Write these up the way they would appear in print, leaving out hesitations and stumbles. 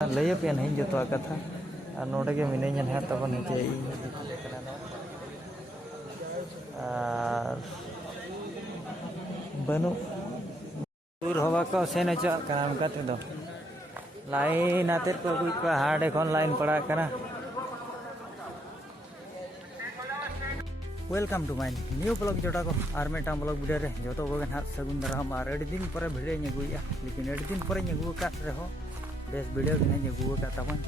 लय पे नहीं जो कथा नोड़े मिने हाँ तब चे बनू दूर हवा को सेन चलते दो लाइन आते को अगुई को हाड़े खन लाइन पड़ा welcome to my new blog जोटा को और मेटाम ब्लॉग वीडियो रे जो तो हाँ सगुन दाराम और अड़ी दिन पर भिडियो अगुया लेकिन अड़ी दिन पर अगू रहो बेस वीडियो गिन अगू तबन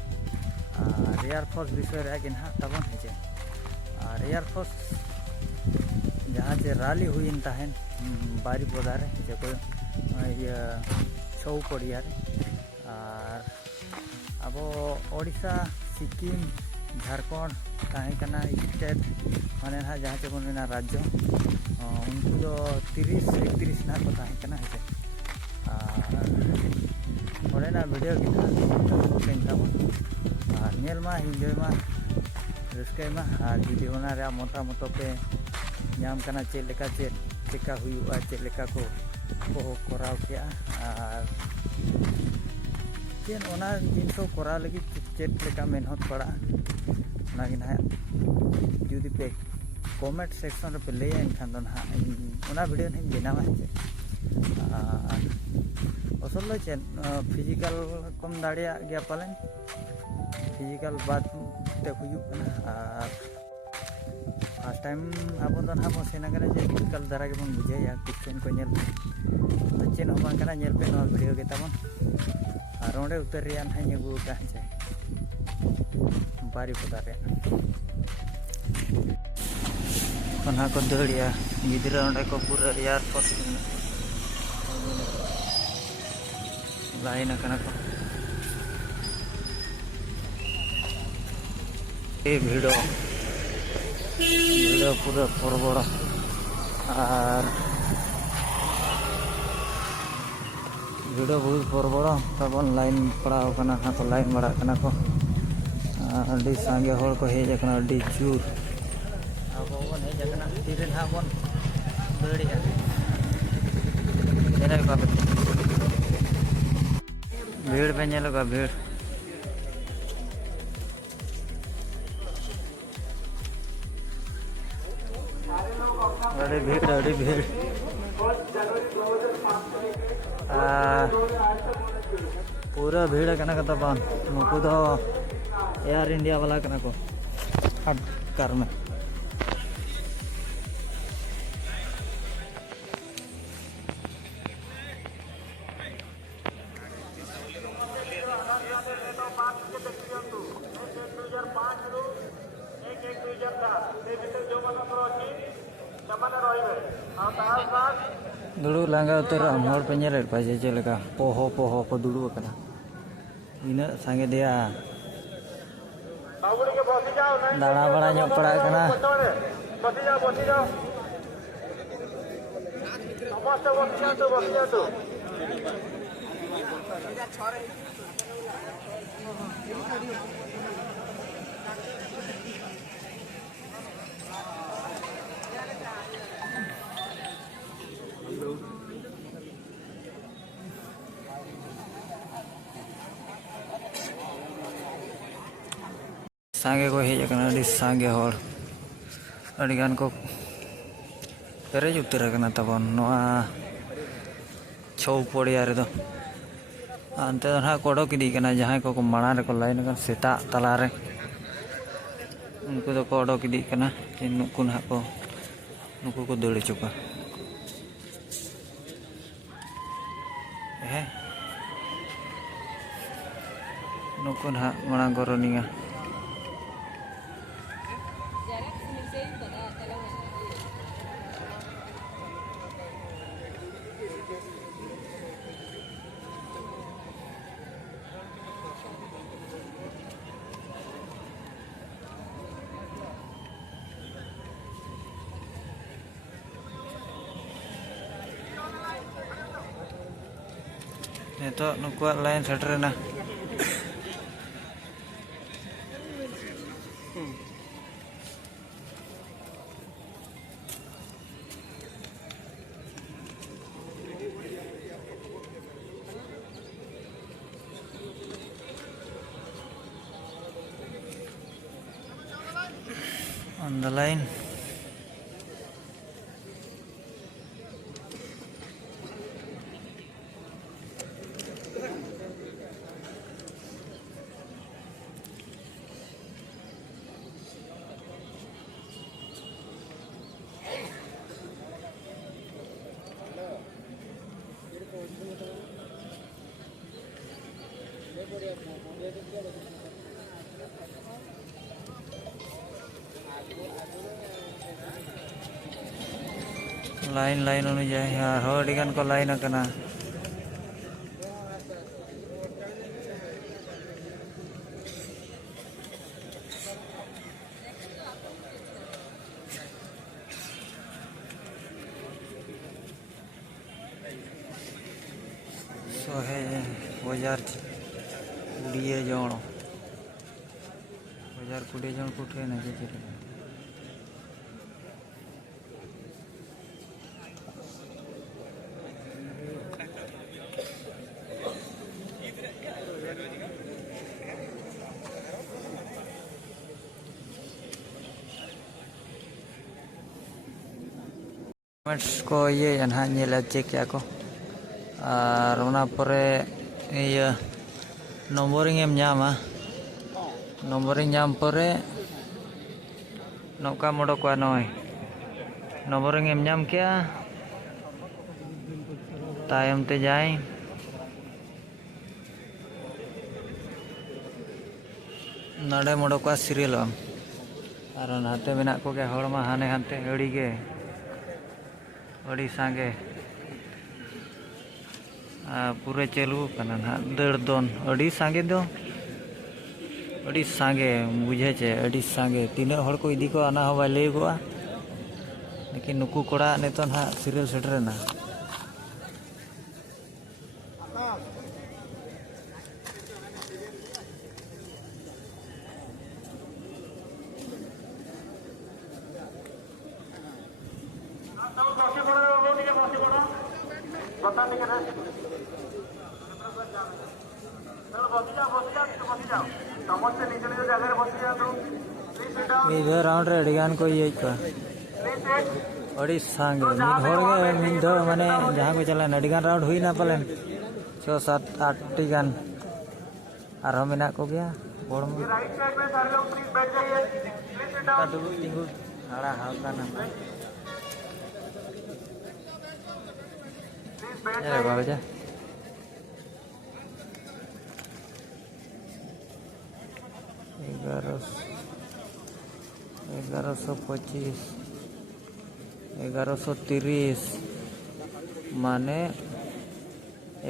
एयर फोर्स विषय रे हाँ तबन हे एयर फोर्स जहाँ चे राली हुई तहन बारीपदा रे जे को छौ पड़िया और अब ओडिशा सिक्किम झारखंड तहकना स्टेट माने ना जहाँ चे बन राज्य उनको दो 30-31 ना को तहकना हे और वीडियो गिना हिंजोयमा रस्कैमा और जुदी रे मोटामोटो पे नाम कना चेका चेका हुआ चेका को कराव के और चेन जिन करा लगी चेका मेहनत पड़ा ना जुदी पे कमेंट सेक्शन रे पे लैया एनखान दो ना वीडियो नहीं बनावा असल चेन फिजिकल कम दाड़िया गया पालन फिजिकल बात ते फर्स्ट टाइम अब बन सेना फिजिकल दारा के बन बुझे किचन को चेन पे वीडियो के तबन और ओंडे उतर अगू चे बारीपदा को दड़िया गिद्रा ओंडे को पूरा एयर फोर्स लाइन को भिड़ो पूरा परबड़ और भिड़ो बहुत परबड़ तब लाइन पड़ा हाँ तो लाइन बड़ा को सांगे हर को हेजना जोर अब बन हेजना तीन हाँ बन दड़िया भीड़ पे नेलोगा भीड़ अड़ी भीड़ पूरा भीड़ तब नुकू दो एयर इंडिया वाला को हट कार में दुड़ू लांगा उतर हर पे नेल पाजे चलका पोहो को दुड़ू इन सांगे दिया दाड़ा बड़ा पड़ा सांगे को हेजना सांगे हर अड़ीगान को पेरेज उतर तबन छौ पड़िया रे अंते हाँ को ओडोक जहाँ को माड़ा रे को लाइन सेता तलारे उनको को ओडोक नुकू ना नुकू को दड़ चुका है नुकू ना माड़ा गरनिया नितो नुकुआ line सेटरना on the line. Lain अनुयायी हडिगान को लाइन करना सोहे बाजार कुड़िए जन बाजार कुड़िए जन को ट्रेन है को ये यहाँ नीला चेक क्या को और उना परे ये नंबरिंग एम ᱧᱟᱢᱟ नंबरिंग ᱧᱟᱢ परे नौका मोड़ोकवा नय नंबरिंग एम ᱧᱟᱢ क्या तायम ते जाए नडे मोड़ोकवा सीरियल और नाते मेना को के हड़मा हाने हानते अड़ी गे अड़ी सांगे पूरे चलू कना ना दड़ दोन अड़ी सांगे दो अड़ी सांगे बुझे चे अड़ी सांगे तीन हड़ को इदी को आना हवा ले गोआ लेकिन नुकु कोड़ा ने तो ना सीरियल सेटर ना इधर राउंड रे अड़िगान को ये का अड़ी सांगे मिद होड़गे मिद माने जहां को चला अड़िगान राउंड हुई ना पालन 6 7 8 टी गान आरो मेना को गया बोड़म राइट साइड में सारे लोग प्लीज बैठ जाइए प्लीज सिट डाउन दुबु तिंगु हाड़ा हालका ना प्लीज बैठ जाइए बाबा 1125 1130 माने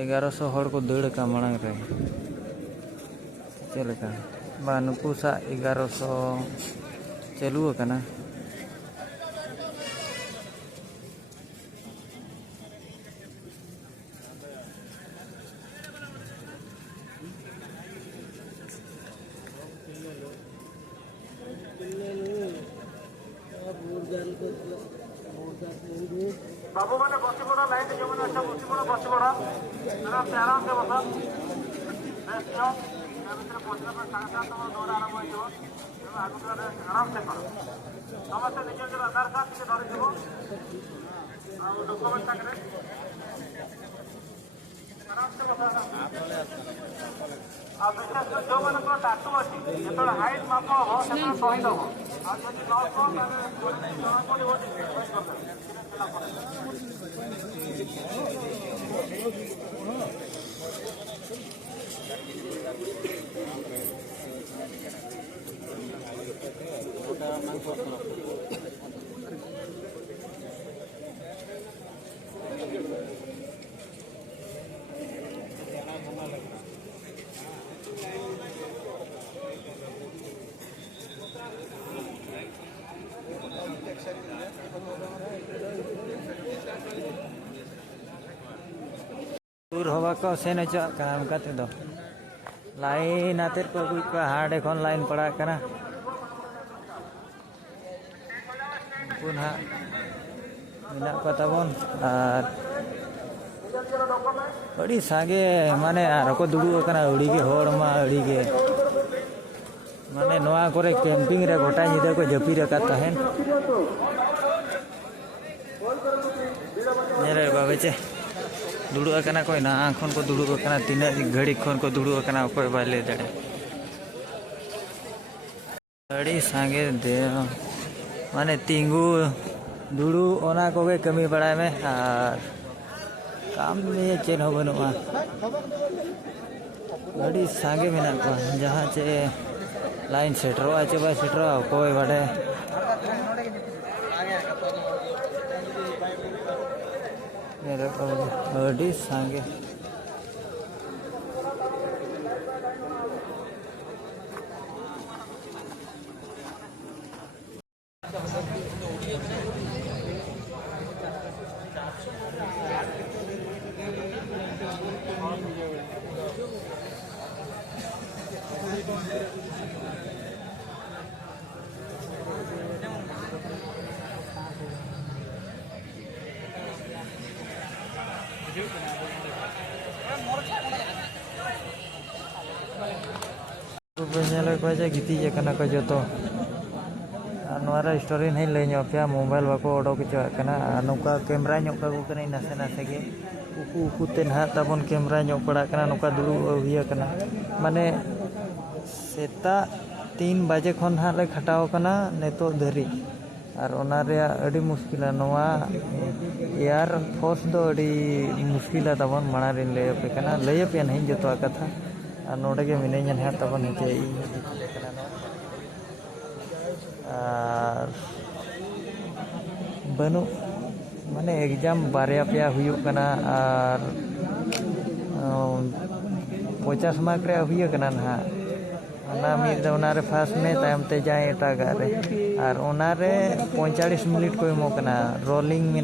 1100 हड़ को दड़ का मांग रे चलका बानुकु सा 1100 चलू कना बाबू मैंने बसी पड़ा लाइन जो मैंने अच्छा बसी पड़ा आराम से बसा रेस्ट लो भीतर पहुंचने पर साढ़े 7 तुम दौड़ आरंभ हो आराम से करो समस्त निज निज आधार कार्ड से धरी देव डॉक्यूमेंट सागर आराम से बसा आ विशेष जो मन टाटू अच्छी जो हाइट माप हम से सहीदब आज दूर हवा को सेन काम करते दो लाइन आते को कुछ का हार्ड एखन लाइन पड़ा करना पुनः मिना को तबन और बड़ी सागे माने आर को दुड़ू करना उड़ी के होड़ मा उड़ी के माने नोआ करे कैंपिंग रे गोटा निदा को जपीर का तहन नेरे बाबे चे दुड़ू अकना को ना खन को दुड़ू अकना तीना घड़ी खन को दुड़ू अकना कोई बाले दड़े अड़ी सांगे दे माने तिंगू दुड़ू ओना कोगे कमी बड़ाय में आर काम में चेन हो बनुआ अड़ी सांगे मेना को जहां चे लाइन सेटरो आचे बा सेटरो कोई बड़े मेरे को अड़ी सांगे गीती को जो स्टोरी नहीं लैन पे मोबाइल बाको ओडोक चुना नौका कैमरा नसे नासे गे उकू उकूते ना तबन कैमरा पड़ा नौका दुड़ू हुईना माने सेता 3 बजे खन हाँ ले खटाव नेतो धरी और अड़ी मुश्किल एयर फोर्स दो अड़ी मुश्किल तबन माड़ा लैपे पे नहीं जो कथा और नोड़े मिने हाँ तबन हे बनू माने एग्जाम बारे पे हुईना और 50 मार्क हुईना ना मीद फर्स्ट में तायमते जाए एटागारे और 45 मिनट को एमोकना रोलिंग में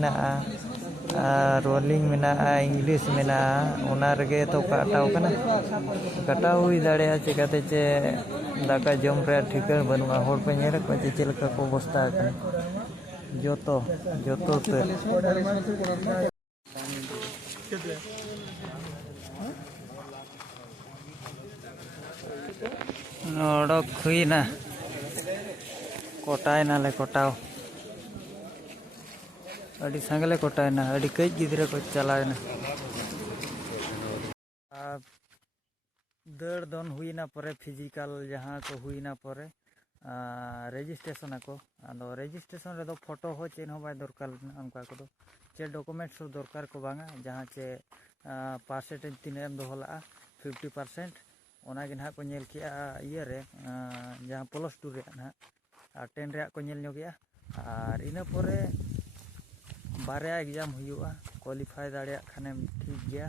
इंग्लिश में रे तो कटाव हुई दाड़ा चिकाते चे दाका जम रे ठिका बनुआ हर पे नेल को चेलका को अवस्था जोतो जोतो ओडक हुईना कोटायना ले कोटाव अड़ी संगले कोटायना अड़ी कई गिद्रे को चलायना दर दोन हुईना परे फिजिकल जहाँ को हुईना परे रेजिस्ट्रेशन को आदो रेजिस्ट्रेशन रे दो फोटो हो चेन हो बाय दरकार उनका को चे डॉक्यूमेंट्स दरकार को बांगा जहाँ चे परसेंटेज तीन एम दोहला 50% ओना गे ना को नेल किया इये रे जहाँ +2 रे ना 10 रे को नेल नोगिया और इना परे बारे एग्जाम हुआ क्वालिफाई दाड़े खाने ठीक गया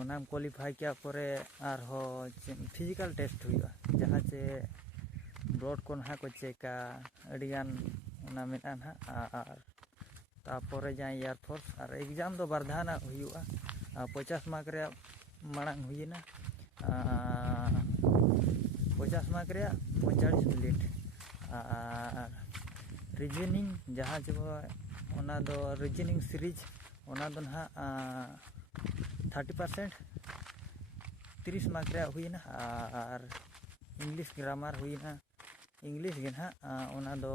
ओना क्वालिफाई किया परे और हो फिजिकल टेस्ट हुआ जहाँ चे ब्लड को ना को चेका अड़ियान ओना मेना ना और तापरे जहाँ एयरफोर्स और एग्जाम दो बारधाना हुआ 50 मार्क रे मांग हुईना 50 मार्क रे 45 मिनट रीजनिंग जहाँ चे ओना दो रीजनिंग सीरीज ओना दो ना 30% 30 मार्क रे हुईना और इंग्लिश ग्रामर हुईना इंग्लिश गे ना ओना दो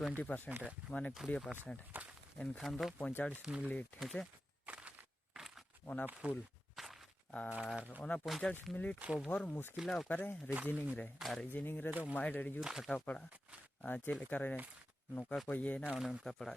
20% रे माने 20% एनखान दो 45 मिनट हेचे ओना फुल और ओना 45 मिनट कवर मुश्किला ओकारे रीजनिंग रे और रीजनिंग रे दो माइंड अड़ी जोर खटाव पड़ा चेल रे नौका को ये ना उनका पड़ा